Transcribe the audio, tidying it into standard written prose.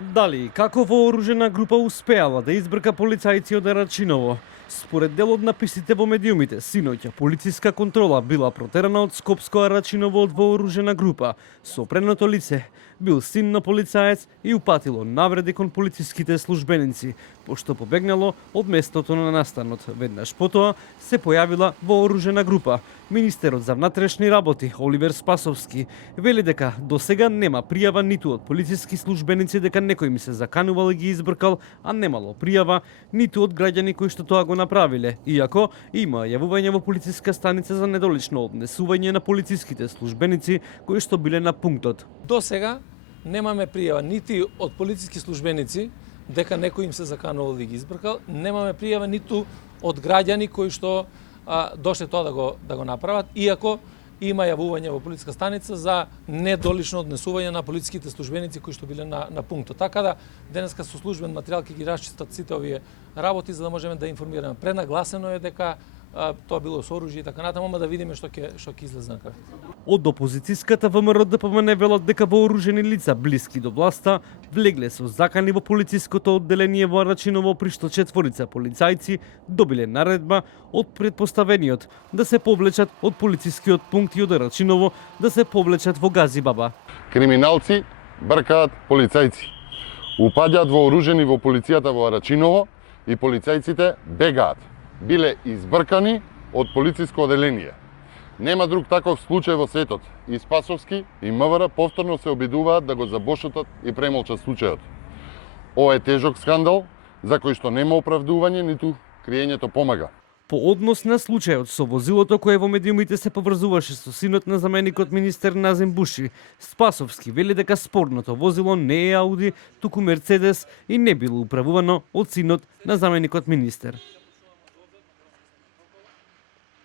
Дали и како вооружена група успеала да избрка полицајци од Рачиново? Според дел од написите во медиумите, синоќа полициска контрола била протерана од Скопско Рачиново од вооружена група. Сопреното лице бил син на полицаец и упатило навреди кон полициските службеници, пошто побегнало од местото на настанот. Веднаш потоа се појавила вооружена група. Министерот за внатрешни работи Оливер Спасовски вели дека досега нема пријава ниту од полициски службеници дека некој им се заканувал и ги избркал, а немало пријава ниту од граѓани кои што тоа го направиле, иако има јавување во полициска станица за недолично однесување на полициските службеници кои што биле на пунктот. До сега немаме пријава нити од полициски службеници дека некој им се заканувал и ги избркал, немаме пријава ниту од граѓани кои што дошле тоа да го направат, иако има јавување во полициска станица за недолично однесување на полициските службеници кои што биле на пунктот. Така да денеска со службен материјал ќе ги расчистат сите овие работи за да можеме да информираме. Пренагласено е дека тоа било со оружје и така натаму, ама да видиме што ќе излезе на крај. Од опозицијската ВМРО ДПМН велат дека вооружени лица блиски до власта влегле со закани во полициското одделение во Рачиново, при што 4 полицајци добиле наредба од претпоставениот да се повлечат од полицискиот пункт и од Рачиново да се повлечат во Газибаба. Криминалци бркаат полицајци. Упаѓаат вооружени во полицијата во Рачиново и полицајците бегаат. Биле избркани од полициско одделение. Нема друг таков случај во светот. И Спасовски и МВР повторно се обидуваат да го забошутат и премолчат случајот. Ова е тежок скандал за кој што нема оправдување, ниту криењето помага. По однос на случајот со возилото кое во медиумите се поврзуваше со синот на заменикот министер Назим Буши, Спасовски вели дека спорното возило не е Ауди, туку Мерцедес и не било управувано од синот на заменикот министер.